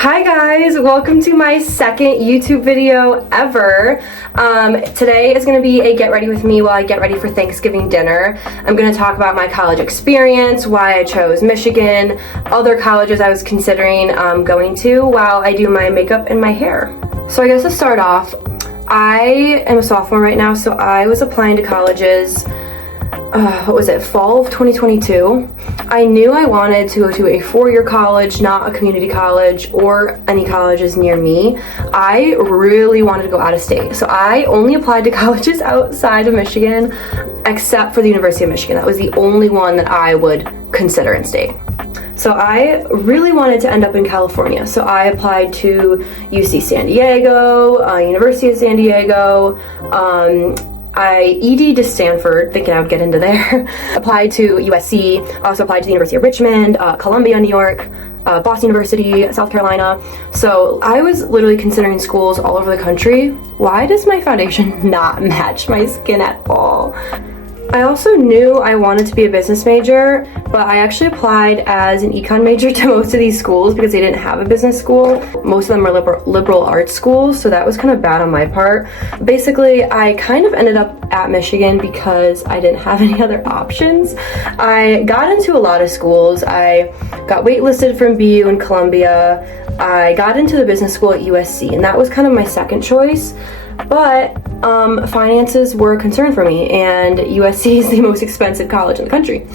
Hi guys, welcome to my second YouTube video ever. Today is going to be a get ready with me while I get ready for Thanksgiving dinner. I'm going to talk about my college experience, why I chose Michigan, other colleges I was considering going to while I do my makeup and my hair. So I guess to start off, I am a sophomore right now, so I was applying to colleges fall of 2022. I knew I wanted to go to a four-year college, not a community college or any colleges near me. I really wanted to go out of state. So I only applied to colleges outside of Michigan, except for the University of Michigan. That was the only one that I would consider in state. So I really wanted to end up in California. So I applied to UC San Diego, University of San Diego, I ED'd to Stanford, thinking I would get into there. Applied to USC, also applied to the University of Richmond, Columbia, New York, Boston University, South Carolina. So I was literally considering schools all over the country. Why does my foundation not match my skin at all? I also knew I wanted to be a business major, but I actually applied as an econ major to most of these schools because they didn't have a business school. Most of them are liberal arts schools, so that was kind of bad on my part. Basically, I kind of ended up at Michigan because I didn't have any other options. I got into a lot of schools. I got waitlisted from BU and Columbia. I got into the business school at USC, and that was kind of my second choice. But finances were a concern for me, and USC is the most expensive college in the country.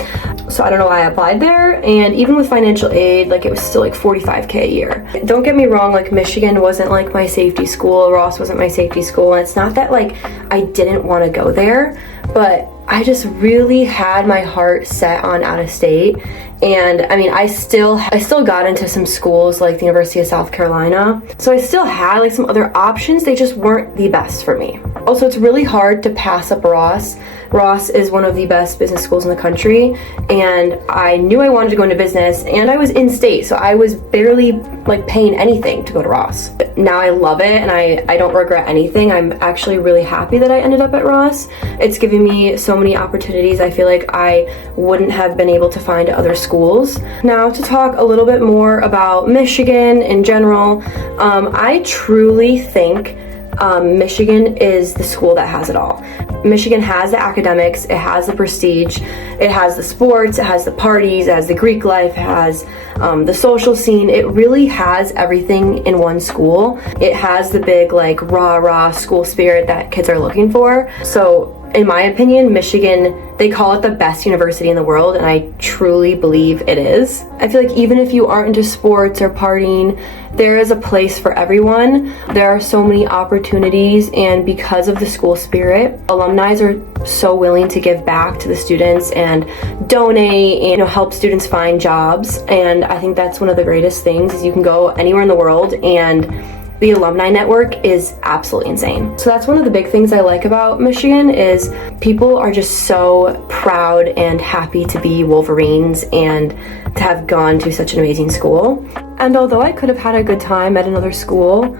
So I don't know why I applied there, and even with financial aid, like, it was still like $45K a year. Don't get me wrong, like, Michigan wasn't like my safety school, Ross wasn't my safety school, and it's not that like I didn't want to go there, but I just really had my heart set on out of state. And I mean, I still got into some schools like the University of South Carolina. So I still had like some other options. They just weren't the best for me. Also, it's really hard to pass up Ross. Ross is one of the best business schools in the country, and I knew I wanted to go into business, and I was in state, so I was barely like paying anything to go to Ross. Now I love it, and I don't regret anything. I'm actually really happy that I ended up at Ross. It's given me so many opportunities I feel like I wouldn't have been able to find at other schools. Now, to talk a little bit more about Michigan in general, I truly think Michigan is the school that has it all. Michigan has the academics, it has the prestige, it has the sports, it has the parties, it has the Greek life, it has the social scene. It really has everything in one school. It has the big like rah-rah school spirit that kids are looking for. So in my opinion, Michigan, they call it the best university in the world, and I truly believe it is. I feel like even if you aren't into sports or partying, there is a place for everyone. There are so many opportunities, and because of the school spirit, alumni are so willing to give back to the students and donate and help students find jobs. And I think that's one of the greatest things, is you can go anywhere in the world and the alumni network is absolutely insane. So that's one of the big things I like about Michigan, is people are just so proud and happy to be Wolverines and to have gone to such an amazing school. And although I could have had a good time at another school,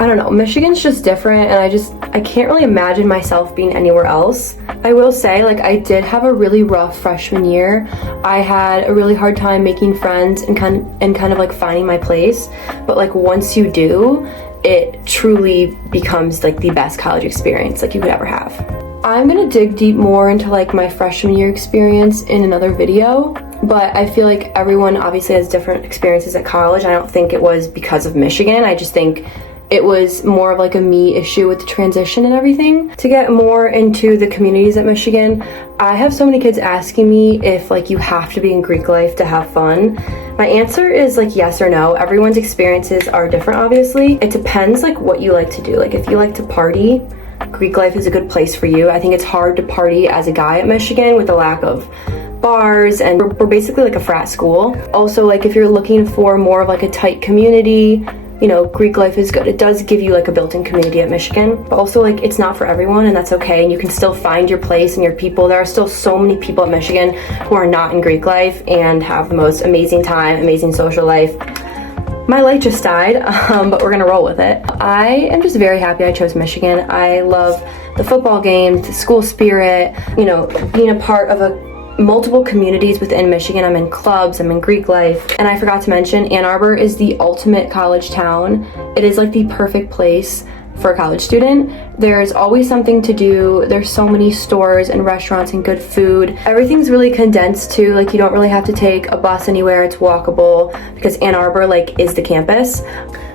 I don't know, Michigan's just different, and I can't really imagine myself being anywhere else. I will say, like, I did have a really rough freshman year. I had a really hard time making friends and kind of like finding my place. But like, once you do, it truly becomes like the best college experience like you could ever have. I'm gonna dig deep more into like my freshman year experience in another video, but I feel like everyone obviously has different experiences at college. I don't think it was because of Michigan. I just think it was more of like a me issue with the transition and everything. To get more into the communities at Michigan, I have so many kids asking me if like you have to be in Greek life to have fun. My answer is like yes or no. Everyone's experiences are different, obviously. It depends like what you like to do. Like, if you like to party, Greek life is a good place for you. I think it's hard to party as a guy at Michigan with the lack of bars, and we're basically like a frat school. Also, like, if you're looking for more of like a tight community, Greek life is good. It does give you like a built-in community at Michigan, but also like it's not for everyone, and that's okay, and you can still find your place and your people. There are still so many people at Michigan who are not in Greek life and have the most amazing time, amazing social life. My light just died, but we're gonna roll with it. I am just very happy I chose Michigan. I love the football games, the school spirit, being a part of a multiple communities within Michigan. I'm in clubs, I'm in Greek life. And I forgot to mention, Ann Arbor is the ultimate college town. It is like the perfect place for a college student. There's always something to do. There's so many stores and restaurants and good food. Everything's really condensed too. Like, you don't really have to take a bus anywhere. It's walkable because Ann Arbor like is the campus.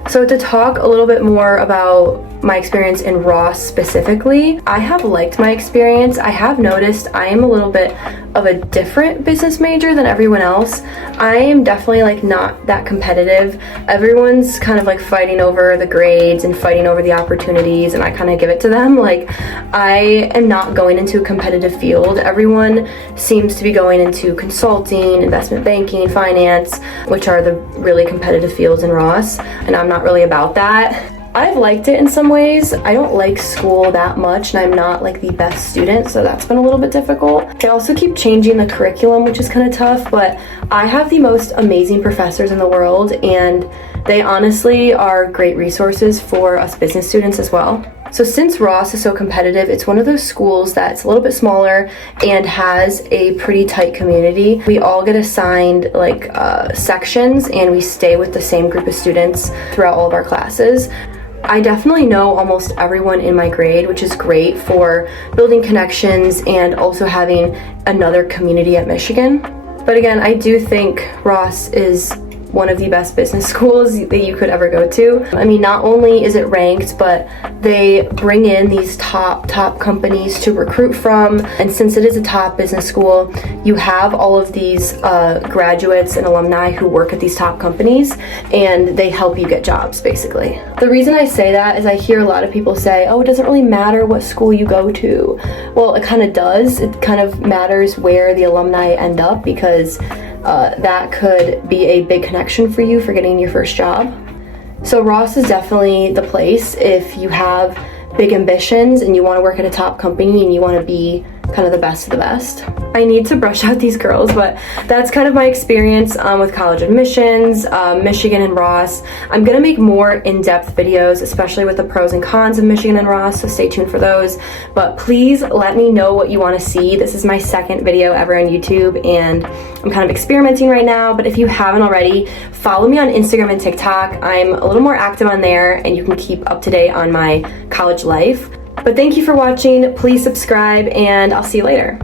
So to talk a little bit more about my experience in Ross specifically, I have liked my experience. I have noticed I am a little bit of a different business major than everyone else. I am definitely like not that competitive. Everyone's kind of like fighting over the grades and fighting over the opportunities, and I kind of give it to them. Like, I am not going into a competitive field. Everyone seems to be going into consulting, investment banking, finance, which are the really competitive fields in Ross, and I'm not really about that. I've liked it in some ways. I don't like school that much, and I'm not like the best student, so that's been a little bit difficult. They also keep changing the curriculum, which is kind of tough, but I have the most amazing professors in the world, and they honestly are great resources for us business students as well. So since Ross is so competitive, it's one of those schools that's a little bit smaller and has a pretty tight community. We all get assigned like sections, and we stay with the same group of students throughout all of our classes. I definitely know almost everyone in my grade, which is great for building connections and also having another community at Michigan. But again, I do think Ross is one of the best business schools that you could ever go to. I mean, not only is it ranked, but they bring in these top companies to recruit from. And since it is a top business school, you have all of these graduates and alumni who work at these top companies, and they help you get jobs, basically. The reason I say that is I hear a lot of people say, oh, it doesn't really matter what school you go to. Well, it kind of does. It kind of matters where the alumni end up, because that could be a big connection for you for getting your first job. So Ross is definitely the place if you have big ambitions and you want to work at a top company and you want to be kind of the best of the best. I need to brush out these girls, but that's kind of my experience with college admissions, Michigan and Ross. I'm gonna make more in-depth videos, especially with the pros and cons of Michigan and Ross, so stay tuned for those. But please let me know what you want to see. This is my second video ever on YouTube, and I'm kind of experimenting right now, but if you haven't already, follow me on Instagram and TikTok. I'm a little more active on there, and you can keep up to date on my college life. But thank you for watching. Please subscribe, and I'll see you later.